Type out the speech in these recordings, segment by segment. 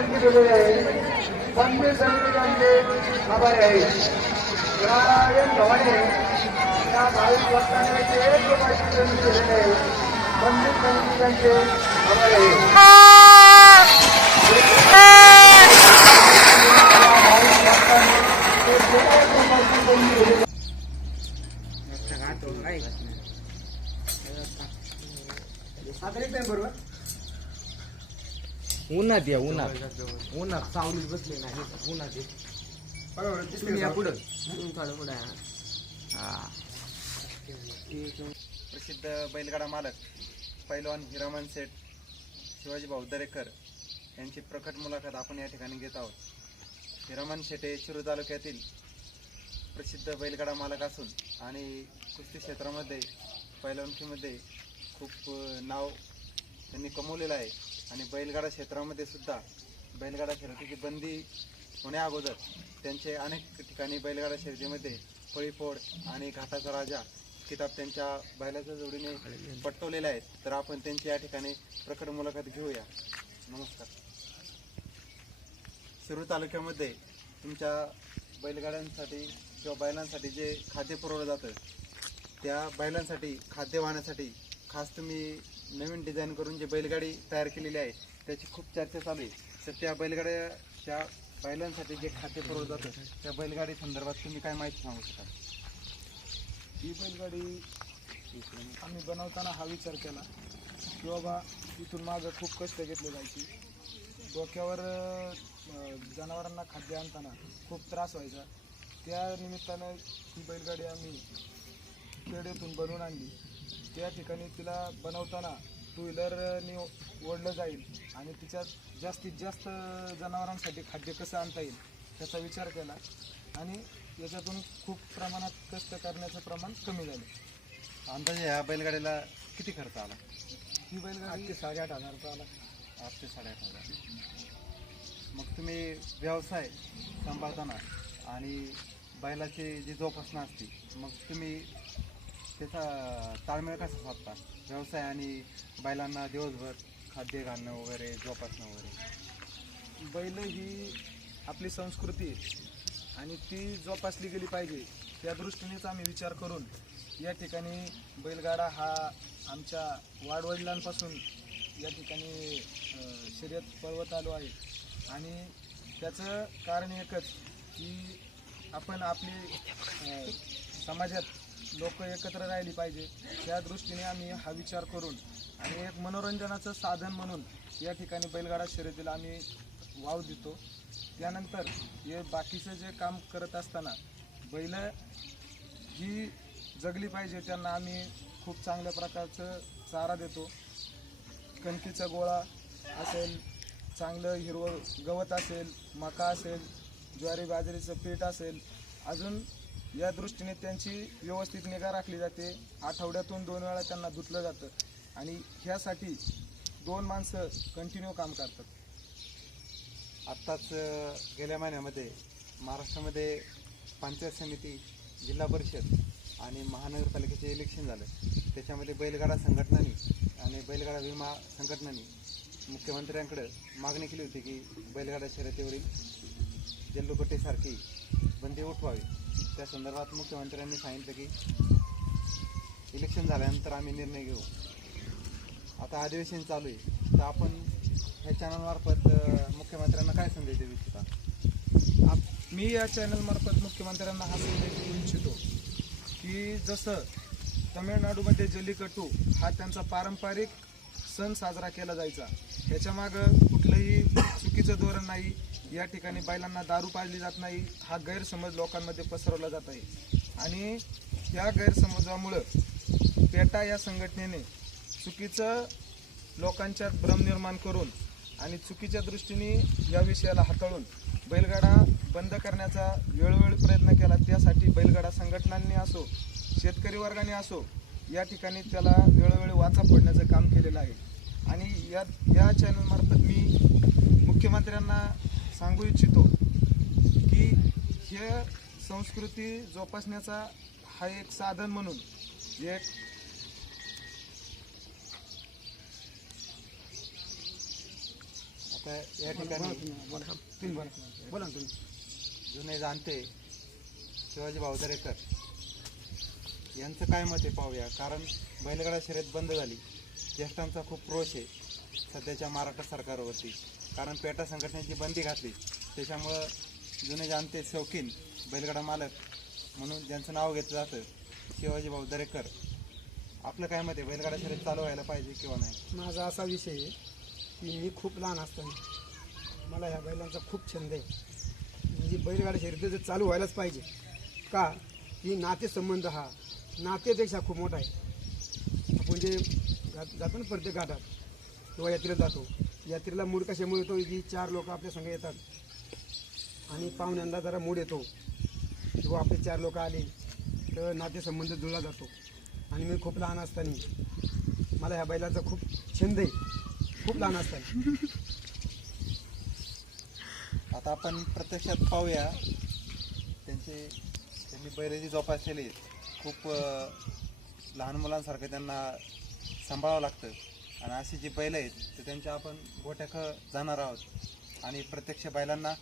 दिलेले आहे पंचवीस समितीचे आभारी आहे नारायण भवाने या भाविक भक्तांनी एक रुपयाची देणगी दिलेली आहे पंचवीस समितीचे आभारी आहे उन्हात या उन्हात. उन्हात सावलीत बसले नाही उन्हात ये. तुम्ही या पुढं. थोडं. हा. प्रसिद्ध बैलगाडा मालक पैलवान हिरामन सेठ शिवाजी भाऊ दरेकर यांची प्रकट मुलाखत आपण या ठिकाणी घेत आहोत. हिरामन शेठ हे शिरूर तालुक्यातील प्रसिद्ध बैलगाडा मालक असून आणि कुस्ती क्षेत्रामध्ये पैलवानकीमध्ये खूप नाव त्यांनी कमवलेलं आहे. आणि बैलगाडा क्षेत्रामध्ये सुद्धा बैलगाडा शर्यतीची बंदी होण्या अगोदर त्यांचे अनेक ठिकाणी बैलगाडा शर्यतीमध्ये फळीफोड आणि घाटाचा राजा किताब त्यांच्या बैलाच्या जोडीने पटवलेले आहेत. तर आपण त्यांची या ठिकाणी प्रकट मुलाखत घेऊया. नमस्कार. शिरूर तालुक्यामध्ये तुमच्या बैलगाड्यांसाठी किंवा बैलांसाठी जे खाद्य पुरवलं जातं त्या बैलांसाठी खाद्य वाहण्यासाठी खास तुम्ही नवीन डिझाईन करून जे बैलगाडी तयार केलेली आहे त्याची खूप चर्चा चालू आहे. तर त्या बैलगाड्याच्या बैलांसाठी जे खाद्य पुरवलं जातं त्या बैलगाडी संदर्भात तुम्ही काय माहिती सांगू शकाल? ही बैलगाडी आम्ही बनवताना हा विचार केला की बाबा इथून मागं खूप कष्ट घेतले जायची. डोक्यावर जनावरांना खाद्य आणताना खूप त्रास व्हायचा. त्या निमित्तानं ही बैलगाडी आम्ही खेड्यातून बनवून आणली. त्या ठिकाणी तिला बनवताना टू व्हीलरनी ओढलं जाईल आणि तिच्यात जास्तीत जास्त जनावरांसाठी खाद्य कसं आणता येईल त्याचा विचार केला आणि याच्यातून खूप प्रमाणात कष्ट करण्याचं प्रमाण कमी झालं. अंदाजे ह्या बैलगाडीला किती खर्च आला? ही बैलगाडी ते साडेआठ हजारचा आला. आठ ते साडेआठ हजार. मग तुम्ही व्यवसाय सांभाळताना आणि बैलाची जी जोपासना असते मग तुम्ही त्याचा ताळमेळ कसा साधता? व्यवसाय आणि बैलांना दिवसभर खाद्य घालणं वगैरे जोपासणं वगैरे. बैल ही आपली संस्कृती आहे आणि ती जोपासली गेली पाहिजे त्या दृष्टीनेच आम्ही विचार करून या ठिकाणी बैलगाडा हा आमच्या वाडवडिलांपासून या ठिकाणी शर्यत पर्वत आलो आहे. आणि त्याचं कारण एकच की आपण आपली समाजात लोक एकत्र राहिली पाहिजे. त्या दृष्टीने आम्ही हा विचार करून आणि एक मनोरंजनाचं साधन म्हणून या ठिकाणी बैलगाडा शर्यतीला आम्ही वाव देतो. त्यानंतर हे बाकीचं जे काम करत असताना बैल ही जगली पाहिजे त्यांना आम्ही खूप चांगल्या प्रकारचं चारा देतो. कणकीचा गोळा असेल चांगलं हिरवं गवत असेल मका असेल ज्वारी बाजरीचं पीठ असेल अजून या दृष्टीने त्यांची व्यवस्थित निगा राखली जाते. आठवड्यातून दोन वेळा त्यांना धुतलं जातं. आणि ह्यासाठी दोन माणसं कंटिन्यू काम करतात. आत्ताच गेल्या महिन्यामध्ये महाराष्ट्रामध्ये पंचायत समिती जिल्हा परिषद आणि महानगरपालिकेचे इलेक्शन झालं. त्याच्यामध्ये बैलगाडा संघटनांनी आणि बैलगाडा विमा संघटनांनी मुख्यमंत्र्यांकडं मागणी केली होती की बैलगाडा शर्यतीवरील जल्लोगट्टीसारखी बंदी उठवावी. त्या संदर्भात मुख्यमंत्र्यांनी सांगितलं की इलेक्शन झाल्यानंतर आम्ही निर्णय घेऊ. आता अधिवेशन चालू आहे. तर आपण ह्या चॅनलमार्फत मुख्यमंत्र्यांना काय संदेश देऊ इच्छिता? आप मी या चॅनलमार्फत मुख्यमंत्र्यांना हा संदेश देऊ इच्छितो की जसं तमिळनाडूमध्ये जल्लीकट्टू हा त्यांचा पारंपरिक सण साजरा केला जायचा. ह्याच्यामागं कुठलंही चुकीचं धोरण नाही या ठिकाणी बैलांना दारू पाजली जात नाही हा गैरसमज लोकांमध्ये पसरवला जात आहे. आणि या गैरसमजामुळं पेटा या संघटनेने चुकीचं लोकांच्यात भ्रम निर्माण करून आणि चुकीच्या दृष्टीने या विषयाला हाताळून बैलगाडा बंद करण्याचा वेळोवेळी प्रयत्न केला. त्यासाठी बैलगाडा संघटनांनी असो शेतकरी वर्गाने असो या ठिकाणी त्याला वेळोवेळी वाचा फोडण्याचं काम केलेलं आहे. आणि या या चॅनलमार्फत मी मुख्यमंत्र्यांना सांगू इच्छितो की हे संस्कृती जोपासण्याचा हा एक साधन म्हणून एक आता या ठिकाणी बोला. जुने जाणते शिवाजी भाऊ दरेकर यांचं काय मत आहे पाहूया? कारण बैलगाडा शर्यत बंद झाली. ज्येष्ठांचा खूप रोष आहे. सध्याच्या महाराष्ट्र सरकारवरती. कारण पेटा संघटनेची बंदी घातली. त्याच्यामुळं जुने जाणते शौकीन बैलगाडा मालक म्हणून ज्यांचं नाव घेतलं जातं शिवाजीभाऊ दरेकर. आपलं काय मत आहे? बैलगाडा शर्यत चालू व्हायला पाहिजे किंवा नाही? माझा असा विषय आहे की मी खूप लहान असताना मला ह्या बैलांचा खूप छंद आहे. म्हणजे बैलगाडा शर्यत जर चालू व्हायलाच पाहिजे का? की नातेसंबंध हा नातेपेक्षा खूप मोठा आहे. म्हणजे आपण जे जातो ना प्रत्येक घाटात. किंवा यात्रेला जातो. यात्रेला मूड कशामुळे येतो? की चार लोक आपल्या संग येतात. आणि पाहुण्यांना जरा मूड येतो. किंवा आपले चार लोक आले तर नातेसंबंध जुळला जातो. आणि मी खूप लहान असताना मला ह्या बैलाचा खूप छंद आहे. खूप लहान असताना. आता आपण प्रत्यक्षात पाहूया. त्यांचे त्यांनी बैलाची जोपासलेली आहेत. खूप लहान मुलांसारखं त्यांना सांभाळावं लागतं. आणि अशी जी बैल आहेत तर त्यांच्या आपण गोट्याक जाणार आहोत. आणि प्रत्यक्ष बैलांना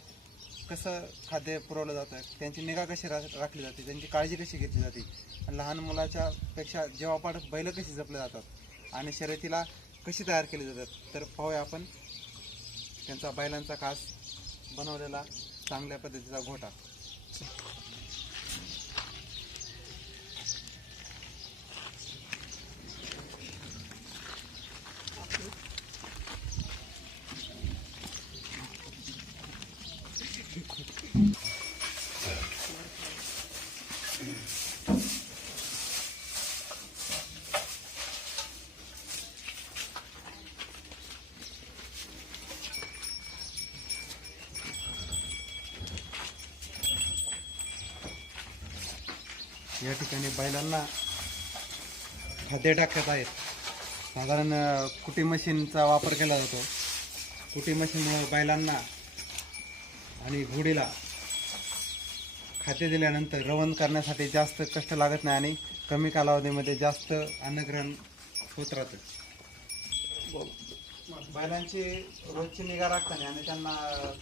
कसं खाद्य पुरवलं जातं त्यांची निगा कशी रा राखली जाते त्यांची काळजी कशी घेतली जाते आणि लहान मुलाच्या पेक्षा जेव्हा बैल कशी जपले जातात आणि शर्यतीला कशी तयार केली जातात तर पाहूया आपण त्यांचा बैलांचा खास बनवलेला चांगल्या पद्धतीचा घोटा. या ठिकाणी बैलांना खाद्य टाकत आहेत. साधारण कुटी मशीनचा वापर केला जातो. कुटी मशीनमुळे बैलांना आणि घोडीला खाद्य दिल्यानंतर रवण करण्यासाठी जास्त कष्ट लागत नाही आणि कमी कालावधीमध्ये जास्त अन्नग्रहण होत राहतं. बैलांची रोजची निगा राखताना आणि त्यांना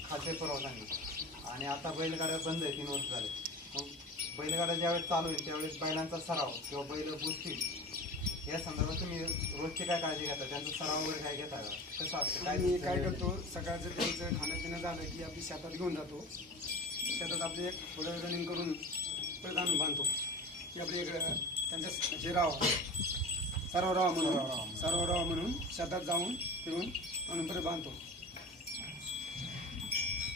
खाद्य पुरवताना आणि आता बैलगाड्या बंद आहे तीन वर्ष झाले. मग बैलगाड्या ज्यावेळेस चालू होईल त्यावेळेस बैलांचा सराव किंवा बैल बुजतील या संदर्भात तुम्ही रोजची काय काळजी घेता? त्यांचा सराव वगैरे काय घेता? का कसं असतं? काय मी काय करतो सकाळचं त्यांचं खाणं पिणं झालं की आपली शेतात घेऊन जातो. शेतात आपले एक थोडं रनिंग करून परत आणून बांधतो. की आपले एक अं, त्यांचा हे राहावा सर्व राहा म्हणून सर्व राहा म्हणून शेतात जाऊन फिरून आणून परत बांधतो.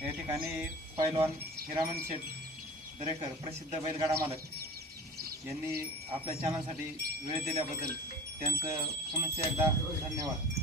या ठिकाणी पैलवान हिरामन शेठ दरेकर प्रसिद्ध बैलगाडा मालक. यांनी आपल्या चॅनलसाठी वेळ दिल्याबद्दल त्यांचं पुनश्च एकदा धन्यवाद.